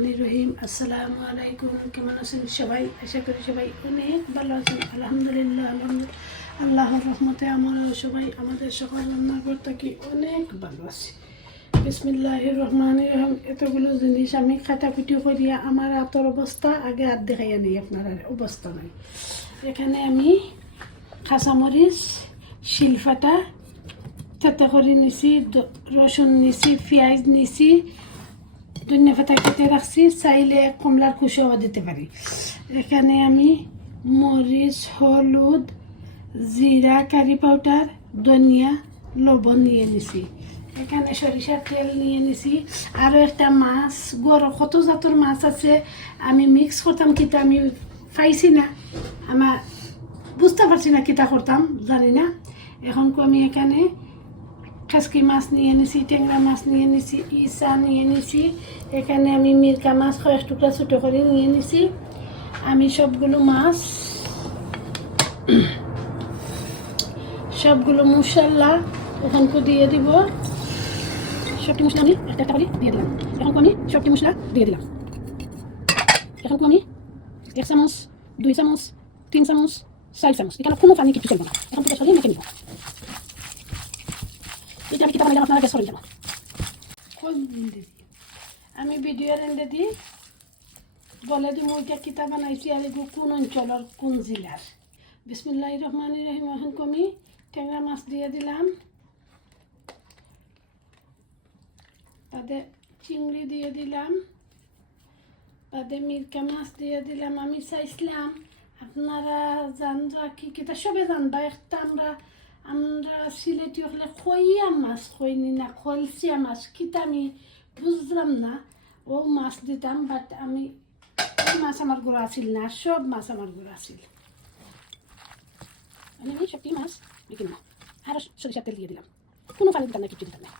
রহমানির রহিম। আসসালামু আলাইকুম। কেমন আছেন সবাই? আশা করি সবাই অনেক ভালো আছেন। আলহামদুলিল্লাহ আলহামদুলিল্লাহ। আল্লাহর রহমতে আমরাও সবাই, আমাদের সকাল রান্নাঘর থেকে অনেক ভালো আছি। বিসমিল্লাহ রহমান রহিম। এতগুলো জিনিস আমি খাটাকুটি করিয়া আমার হাতের অবস্থা আগে হাত দেখাইয়া নেই, আপনার আর অবস্থা নাই। এখানে আমি কাঁচামরিচ, শিলফাটা, তাতে করে নিছি রসুন নিছি, পেঁয়াজ নিছি ধনিয়া পাতা কেটে রাখছি চাইলে কমলার কুশোও দিতে পারি এখানে আমি মরিচ, হলুদ, জিরা, কারি পাউডার, ধনিয়া, লবণ নিয়ে নিছি। এখানে সরিষার তেল নিয়ে নিছি। আরও একটা মাছ গড় কত জাতের মাছ আছে? আমি মিক্স করতাম, কিন্তু আমি পাইছি না। আমার বুঝতে পারছি না কিতা করতাম, জানি না। এখন আমি এখানে খাসকি মাছ নিয়ে নিছি ট্যাংরা মাছ নিয়ে নিছি ইসা নিয়ে নিছি এখানে আমি মিরকা মাছ কয়েক টুকরা ছোটো করে নিয়ে নিছি আমি সবগুলো মাছ, সবগুলো মশলা ওখানকে দিয়ে দিব। সবটি মশলা আমি একটা একটা করে দিয়ে দিলাম। এখন আমি সবটি মশলা দিয়ে দিলাম। এখন আমি এক চামচ, দুই চামচ, তিন চামচ, চার চামচ। এখানে কোনো পানি কিছু চলবে না। এখন সরিয়ে মেখে নিব। আমি কিতাব বানাইলাম আপনারা আমি ভিডিও রেন্ডে দিই বলে দিই মই এতিয়া কিতাব বানাইছি আর এগুলো কোন অঞ্চলের কোন জেলার বিসমুল্লাহ রহমান রহিম এখন কমি ট্যাংরা মাছ দিয়ে দিলাম। তাতে চিংড়ি দিয়ে দিলাম। তাতে মিরকা মাছ দিয়ে দিলাম। আমি চাইছিলাম, আপনারা জানরা কি কিতা সবে জানবা একটা আমরা আমরা সিলেটি হলে খইয়া মাছ খইনি না খলসিয়া মাছ কিতা আমি বুঝলাম না ও মাছ দিতাম বাট আমি মাছ আমার গোড়া আছিল না সব মাছ আমার গোড়া আছিল আমি আমি সবটি মাছ বিক্রি না আর সরিষার তেল দিয়ে দিলাম কোনো পানি দিতাম না কিছু দিতাম না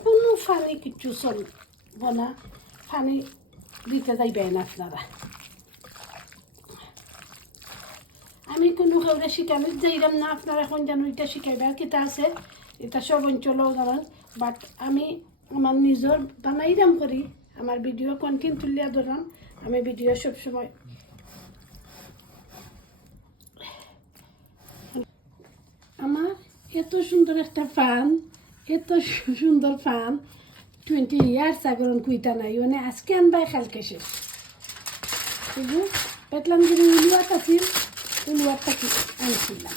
কোনো ফানি কিচ্ছু চলব না ফানি দিতে যাইবেন আপনারা আমি কোনো কাউরে শিখানো যাইলাম না, আপনারা এখন জানো এটা শিখাইবার কিতা আছে? এটা সব অঞ্চলেও জানান বাট আমি আমার নিজের বানাইলাম করি। আমার ভিডিও কন্টেন্ট তুলিয়া ধরাম। আমি ভিডিও সবসময় আমার এত সুন্দর একটা ফান এত সুন্দর ফান টোয়েন্টি ইয়ার্স আগরন কুইতা নাই মানে আজকে আনবাই কালকে শেষ বুঝু পেটলাম যদি উলুয়াত আছিল উলুয়াত থাকি আনছিলাম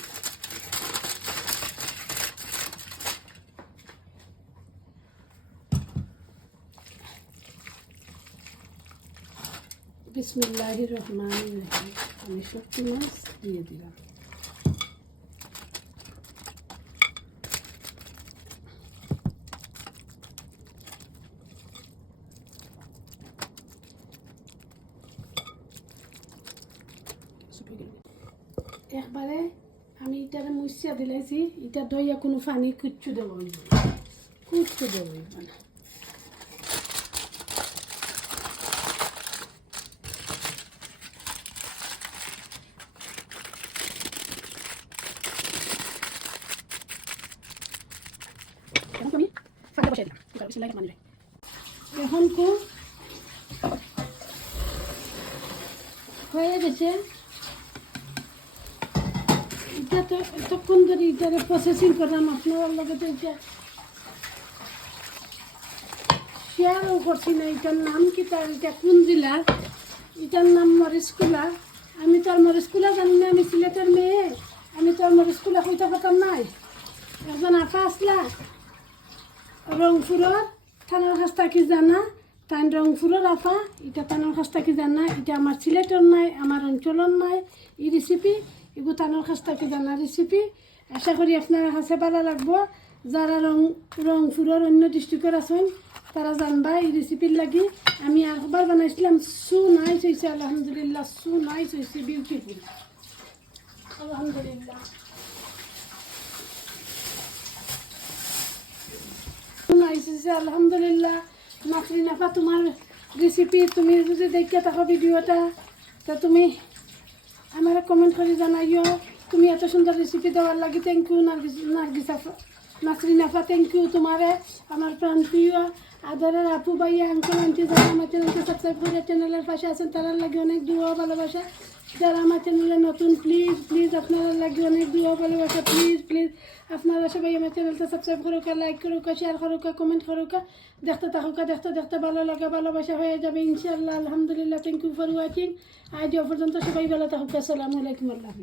বিসমিল্লাহ রহমান রহিম আমি সত্যি মাছ দিয়ে দিলাম একবারে আমি এটারে মুছিয়া দিলাইছি, এটা দইয়া কোনো পানি কুচ্ছু দেব। কুচ্ছু দেব রহিম। এখন কো হয়ে গেছে এটা তো এতক্ষণ ধরে এটারে প্রসেসিং করলাম আপনার লগে তো এটা শেয়ারও করছি না। এটার নাম কি তার? এটা কোন জেলার এটার নাম মরিসকুলা আমি তো আর মরিসকুলা জানি আমি সিলেটের মেয়ে। আমি তো আর মরিসকুলা কইতে পারতাম নাই একজন আফা আসলা, রংপুরের, থানার কাছ কি জানা? তাই রংপুরের আফা, এটা থানার কাছ কি জানা? এটা আমার সিলেটের নাই, আমার অঞ্চলের নাই। এই রেসিপি এগুলো থানার কাছ কি জানা রেসিপি আশা করি আপনার কাছে ভালো লাগবো। যারা রং রংপুরের অন্য ডিস্ট্রিক্টের আছেন, তারা জানবা এই রেসিপির লাগি। আমি একবার বানাইছিলাম সু নাইস হয়েছে আলহামদুলিল্লাহ সু নাইস হয়েছে বিউটিফুল আলহামদুলিল্লাহ। আলহামদুলিল্লাহ। নাফরি নাফা তোমার রেসিপি তুমি যদি দেখে থাকো ভিডিওটা তা তুমি আমার কমেন্ট করে জানাইও, তুমি এত সুন্দর রেসিপি দেওয়ার লাগে থ্যাংক ইউ নার্গিস নার্গিস নাসরিন আফা থ্যাংক ইউ তোমারে, আমার প্রাণ প্রিয়। আদরের আপু ভাইয়া আঙ্কেল আন্টি যারা আমার চ্যানেলকে সাবস্ক্রাইব করে চ্যানেলের পাশে আছেন তারার লাগে অনেক দুয়া ভালোবাসা। যারা আমার চ্যানেলে নতুন প্লিজ প্লিজ আপনারা লাগে অনেক দুয়া ভালোবাসা। প্লিজ প্লিজ আপনারা সবাই আমার চ্যানেলটা সাবস্ক্রাইব করুকা লাইক করুকা শেয়ার করুকা কমেন্ট করুকা। দেখতে থাকুকা দেখতে দেখতে ভালো লাগে, ভালোবাসা হয়ে যাবে, ইনশাআল্লাহ, আলহামদুলিল্লাহ থ্যাংক ইউ ফর ওয়াচিং আজ পর্যন্ত সবাই ভালো থাকুক, আসসালামু আলাইকুম, আল্লাহ।